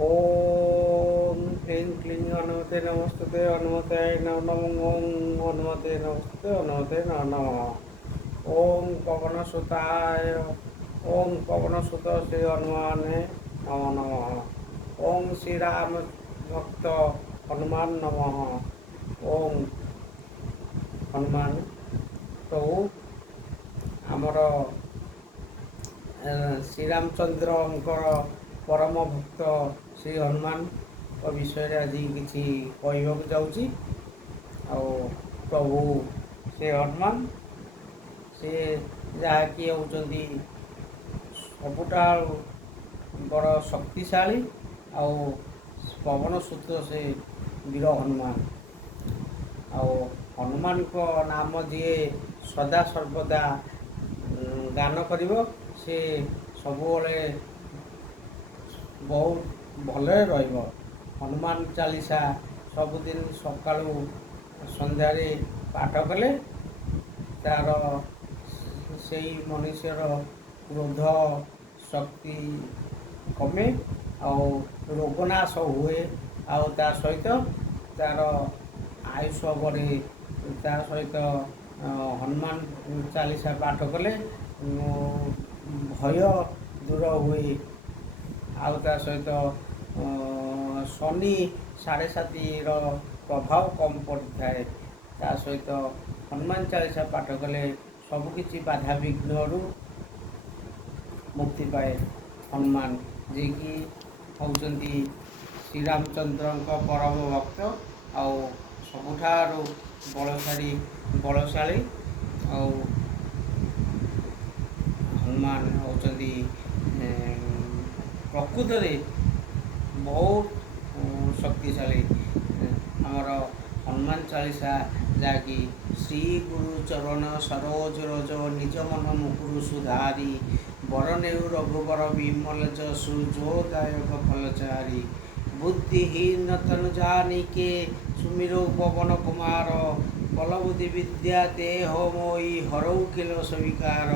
ओम ह्रीं क्लीं हनुमते नमस्तुते हनुमते नमो ओम हनुमते नमस्तुते हनुमते नमः। ओम पवनसुताय ओम पवनसुत श्री हनुमाने नमो नमः। ओम श्री राम भक्त हनुमान नमः। ओम हनुमान प्रभु आमर श्रीरामचंद्रଙ୍କର परम भक्त श्री हनुमान विषय आज किसी कहवाक जाऊँगी। प्रभु श्री हनुमान से जहाँकि होती सबुटा बड़ शक्तिशाली आउ पवन सूत्र से वीर हनुमान हनुमान को नाम जी सदा सर्वदा गान करिवो से सबुबले बहुत भले रहिबो। हनुमान चालीसा सबुदिन सकाळु संध्यारे पाठ कले तार से मनुष्यर क्रोध शक्ति कमे रोगनाश हुए ता सहित तार आयुष बढ़े। ता सहित हनुमान चालीसा पाठ कले भय दूर हुए ता सहित शनि 7.5 प्रभाव कम पड़ता है। ता सहित हनुमान चालीसा पाठ कले सबकि बाधा विघ्न मुक्ति पाए। हनुमान जी की होउचंती श्री रामचंद्र परम भक्त आउ सबुठारु बलशाली हनुमान होउचंती प्रकृत में बहुत शक्तिशाली। आमर हनुमान चालीसा जाकि श्री गुरु चरण सरोज रज निज मन मुकुरु सुधारी बरनेउ रघुबर विमल जसु जोदायक फलचारी बुद्धिहीन तनु जानिके सुमिरो पवन कुमार बल बुद्धि विद्या देह मोई हरऊ किलो स्वीकार।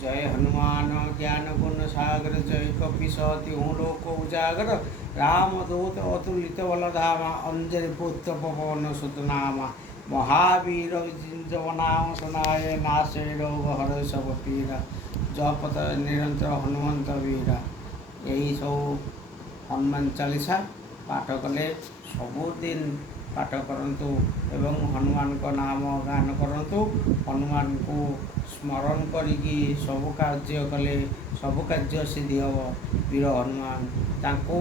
जय हनुमान ज्ञान गुण सागर जय कपिशति लोक उजागर रामदूत अतुलित बलधामा अंजलि पुत्र पवन सुतनामा महावीर जवनाम सुनाय नाशे रोग हर सब पीरा जपत निरंतर हनुमंत वीरा। यही सब हनुमान चालीसा पाठ कले सबुदिन पाठ करंतु एवं हनुमान को नाम गान करंतु। हनुमान को स्मरण करिकी सब कार्य कले सब कार्य सिद्धि हम। वीर हनुमान तांको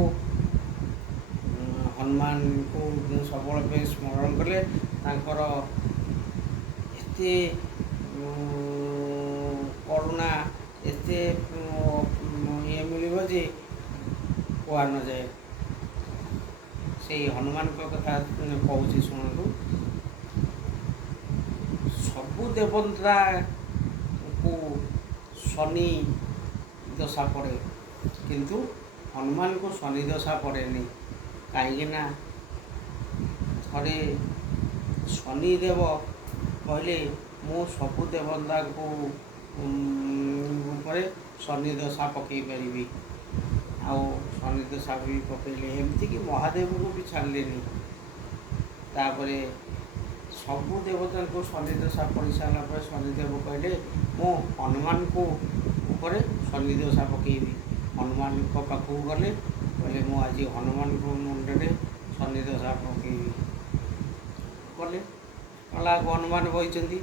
हनुमान को सब स्मरण कले तांकर एते करुणा एते ये मिल जे कह न जाए। से हनुमान को कथा कहूँ शुणु। सबु देवता को शनि दशा पड़े किंतु हनुमान को शनि दशा पड़ेनि कहीं थे शनिदेव कहले मु सबु देवता को ऊपर शनि दशा पकई पारि शनि दशा भी पकड़े एमती कि महादेव को भी छाड़िले। तापरे सबु देवता को शनि दशा पड़ सारा पर शनिदेव कहले मु हनुमान को ऊपर शनि दशा पकईबी। हनुमान को पाखु गले कहले मु आज हनुमान को मुंडे शनि दशा पकईबी गले कला हनुमान बही।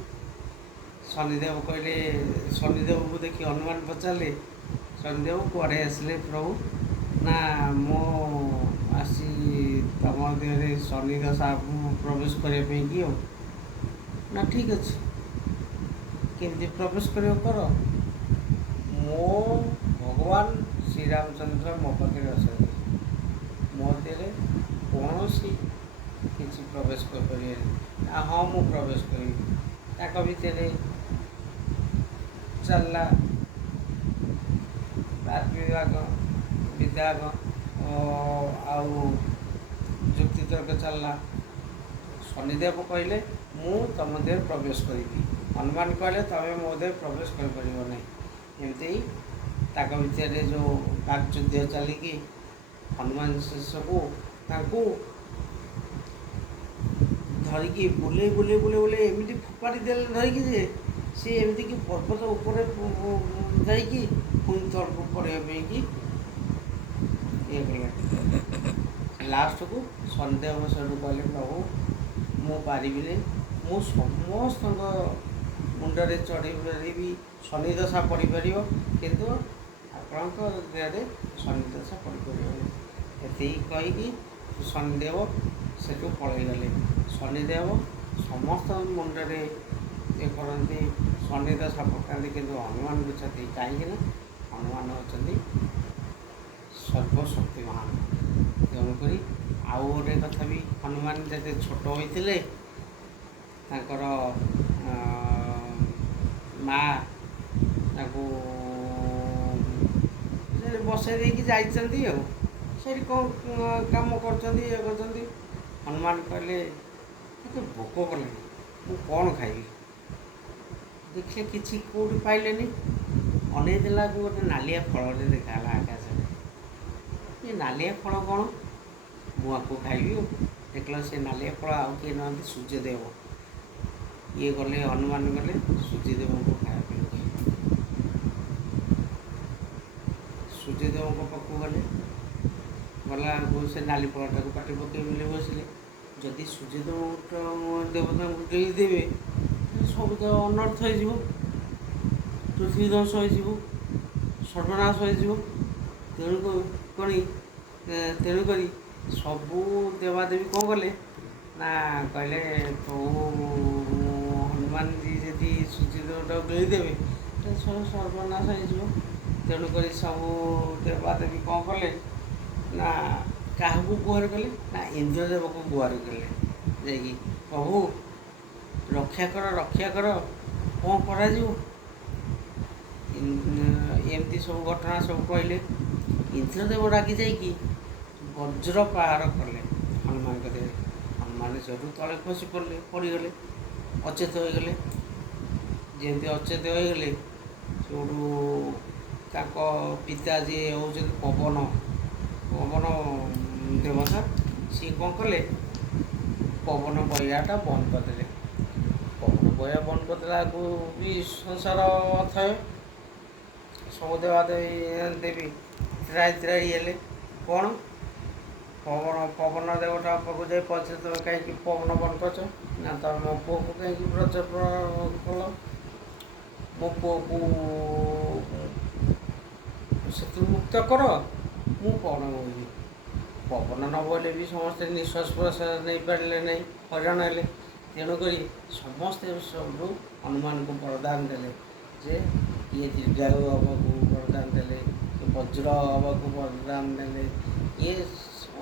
शनिदेव कहले शनिदेव को देखी हनुमान पचारे शनिदेव कुआड़े आसिले प्रभु ना मो आसी तुम देह शनि दशा प्रवेश करने कि ना ठीक अच्छे केमती प्रवेश कर मो भगवान श्री रामचंद्र मो पाखे अच्छा मो देह कौन किसी प्रवेश कर हाँ मु प्रवेश करी भितर चलला विभाग विद्याग जुक्ति तर्क चलला। शनिदेव कहले मु तुम देह प्रवेश करी। हनुमान कहले तमें मो देह प्रवेश कर एमती भितर जो वाक्युद्ध चलिकी ହନୁମାନ ଶେଷକୁ ତାଙ୍କୁ ଧରିକି ବୁଲେଇ ଏମିତି ଫୋପାଡ଼ି ଦେଲେ ଧରିକି ଯେ ସିଏ ଏମିତିକି ପର୍ବତ ଉପରେ ଯାଇକି ପୁଣି ତଳକୁ ପଡ଼ିବା ପାଇଁକି ଇଏ କଲେ। ଲାଷ୍ଟକୁ ଶନିଦେବ ସେଠୁ କହିଲେ, ପ୍ରଭୁ ମୁଁ ପାରିବିନି, ମୁଁ ସମସ୍ତଙ୍କ ମୁଣ୍ଡରେ ଚଢ଼େଇ ପାରିବି, ଶନି ଦଶା ପଡ଼ିପାରିବ, କିନ୍ତୁ ଆପଣଙ୍କ ଦେହରେ ଶନି ଦଶା ପଡ଼ିପାରିବନି। ଏତିକି କହିକି ଶନିଦେବ ସେଠୁ ପଳେଇଗଲେ। ଶନିଦେବ ସମସ୍ତ ମୁଣ୍ଡରେ ଇଏ କରନ୍ତି, ଶନି ଦଶା ପକାନ୍ତି, କିନ୍ତୁ ହନୁମାନ ବୁଝନ୍ତି। କାହିଁକିନା ହନୁମାନ ହେଉଛନ୍ତି ସର୍ବଶକ୍ତିମାନ। ତେଣୁକରି ଆଉ ଗୋଟେ କଥା ବି, ହନୁମାନ ଯେତେ ଛୋଟ ହୋଇଥିଲେ ତାଙ୍କର ମା ତାଙ୍କୁ ବସେଇ ଦେଇକି ଯାଇଛନ୍ତି, ଆଉ ସେଇଠି କ'ଣ କାମ କରୁଛନ୍ତି, ଇଏ କରୁଛନ୍ତି। ହନୁମାନ କହିଲେ, ମୋତେ ଭୋକ କଲେଣି, ମୁଁ କ'ଣ ଖାଇବି? ଦେଖିଲେ କିଛି କେଉଁଠି ପାଇଲେନି। ଅନେଇ ଦେଲାକୁ ଗୋଟେ ନାଲିଆ ଫଳଟେ ଦେଖାହେଲା ଆକାଶରେ। ଏ ନାଲିଆ ଫଳ କ'ଣ? ମୁଁ ଆକୁ ଖାଇବି। ଆଉ ଦେଖିଲା ସେ ନାଲିଆ ଫଳ ଆଉ କିଏ ନୁହନ୍ତି, ସୂର୍ଯ୍ୟଦେବ। ଇଏ ଗଲେ, ହନୁମାନ ଗଲେ ସୂର୍ଯ୍ୟଦେବଙ୍କୁ ଖାଇବା ପାଇଁ କହିଲେ। ସୂର୍ଯ୍ୟଦେବଙ୍କ ପାଖକୁ ଗଲେ, ଗଲାବେଳକୁ ସେ ନାଲି ଫଳଟାକୁ ପାଟି ପକାଇ ବୋଲି ବସିଲେ। ଯଦି ସୂର୍ଯ୍ୟଦେବ ଦେବତାଙ୍କୁ ଦେଇଦେବେ, ସବୁ ତ ଅନର୍ଥ ହେଇଯିବ, ପୃଥିବୀ ଧ୍ୱଂସ ହେଇଯିବ, ସର୍ବନାଶ ହେଇଯିବ। ତେଣୁକରି ସବୁ ଦେବାଦେବୀ କ'ଣ କଲେ ନା କହିଲେ, ପ୍ରଭୁ ହନୁମାନଜୀ ଯଦି ସୂର୍ଯ୍ୟଦେବଟାକୁ ଦେଇଦେବେ ତାହେଲେ ସବୁ ସର୍ବନାଶ ହେଇଯିବ। ତେଣୁକରି ସବୁ ଦେବାଦେବୀ କ'ଣ କଲେ ନା କାହାକୁ ଗୁହାରି କଲେ ନା ଇନ୍ଦ୍ରଦେବକୁ ଗୁହାରି କଲେ। ଯାଇକି, ପ୍ରଭୁ ରକ୍ଷା କର, କ'ଣ କରାଯିବ? ଏମିତି ସବୁ ଘଟଣା ସବୁ କହିଲେ। ଇନ୍ଦ୍ରଦେବ ରାଗି ଯାଇକି ବଜ୍ର ପ୍ରହାର କଲେ ହନୁମାନଙ୍କ ଦେହରେ। ହନୁମାନ ସେଠୁ ତଳେ ଖସି ପଡ଼ିଗଲେ, ଅଚେତ ହୋଇଗଲେ। ଯେମିତି ଅଚେତ ହୋଇଗଲେ, ସେଠୁ ତାଙ୍କ ପିତା ଯିଏ ହେଉଛନ୍ତି ପବନ ଦେବତା, ସିଏ କ'ଣ କଲେ, ପବନ ବହିବାଟା ବନ୍ଦ କରିଦେଲେ। ପବନ ବହିବା ବନ୍ଦ କରିଦେଲାକୁ ବି ସଂସାର ଥୟ, ସବୁ ଦେବାଦେବୀ ତ୍ରାହି ହେଲେ। କ'ଣ? ପବନ ଦେବତା ପାଖକୁ ଯାଇ ପଚାରିଲେ, ତୁମେ କାହିଁକି ପବନ ବନ୍ଦ କରୁଛ? ନା ତୁମେ ମୋ ପୁଅକୁ କାହିଁକି କଲ? ମୋ ପୁଅକୁ ସେଥିରୁ ମୁକ୍ତ କର, ମୁଁ କ'ଣ କହିବି? ପବନ ନ ବହିଲେ ବି ସମସ୍ତେ ନିଶ୍ୱାସ ପ୍ରଶ୍ୱାସ ନେଇପାରିଲେ ନାହିଁ, ହଇରାଣ ହେଲେ। ତେଣୁକରି ସମସ୍ତେ ସବୁଠୁ ହନୁମାନଙ୍କୁ ବରଦାନ ଦେଲେ ଯେ ଇଏ ଦୀର୍ଘାୟୁ ହେବାକୁ ବରଦାନ ଦେଲେ, ବଜ୍ର ହେବାକୁ ବରଦାନ ଦେଲେ। ଇଏ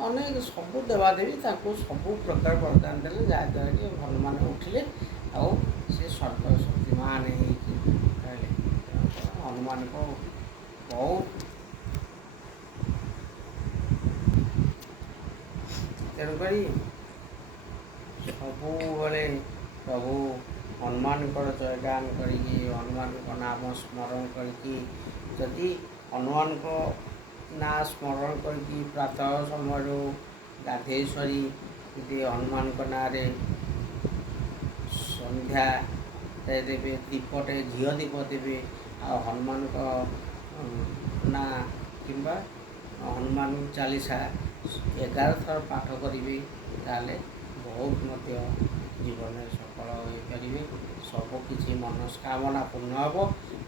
ଅନେକ ସବୁ ଦେବାଦେବୀ ତାଙ୍କୁ ସବୁ ପ୍ରକାର ବରଦାନ ଦେଲେ, ଯାହାଦ୍ୱାରା କି ହନୁମାନ ଉଠିଲେ ଆଉ ସେ ସର୍ବଶକ୍ତିମାନ ହେଇକି ରହିଲେ। ହନୁମାନଙ୍କ ବହୁତ, ତେଣୁକରି ସବୁବେଳେ ପ୍ରଭୁ ହନୁମାନଙ୍କର ଜୟଗାନ କରିକି, ହନୁମାନଙ୍କ ନାମ ସ୍ମରଣ କରିକି, ଯଦି ହନୁମାନଙ୍କ ନାଁ ସ୍ମରଣ କରିକି ପ୍ରାତଃ ସମୟରୁ ଗାଧୋଇ ସାରି ଯଦି ହନୁମାନଙ୍କ ନାଁରେ ସନ୍ଧ୍ୟା ଦେବେ, ଦୀପଟେ ଘିଅ ଦୀପ ଦେବେ, ଆଉ ହନୁମାନଙ୍କ ନାଁ କିମ୍ବା ହନୁମାନ ଚାଳିଶା 11 ଥର ପାଠ କରିବେ, ତାହେଲେ ବହୁତ ମଧ୍ୟ ଜୀବନରେ ସଫଳ ହୋଇପାରିବେ। ସବୁକିଛି ମନସ୍କାମନା ପୂର୍ଣ୍ଣ ହେବ।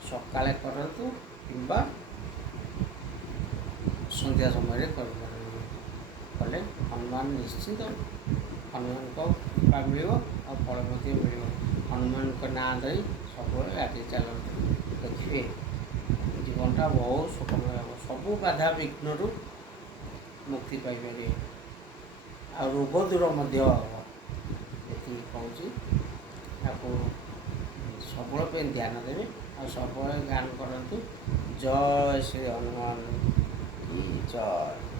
ସକାଳେ କରନ୍ତୁ କିମ୍ବା ସନ୍ଧ୍ୟା ସମୟରେ କରିପାରିବେ, କଲେ ହନୁମାନ ନିଶ୍ଚିତ, ହନୁମାନଙ୍କ କୃପା ମିଳିବ ଆଉ ଫଳ ମଧ୍ୟ ମିଳିବ। ହନୁମାନଙ୍କ ନାଁ ଧରି ସବୁବେଳେ ଆଗେଇ ଚାଲନ୍ତୁ, ଦେଖିବେ ଜୀବନଟା ବହୁତ ସୁଖମୟ ହେବ। ସବୁ ବାଧା ବିଘ୍ନରୁ ମୁକ୍ତି ପାଇପାରିବେ, ଆଉ ରୋଗ ଦୂର ମଧ୍ୟ ହେବ। ଏତିକି କହୁଛି, ତାକୁ ସବୁବେଳେ ପାଇଁ ଧ୍ୟାନ ଦେବେ ଆଉ ସବୁବେଳେ ଗାନ କରନ୍ତୁ। ଜୟ ଶ୍ରୀ ହନୁମାନ କି ଜୟ।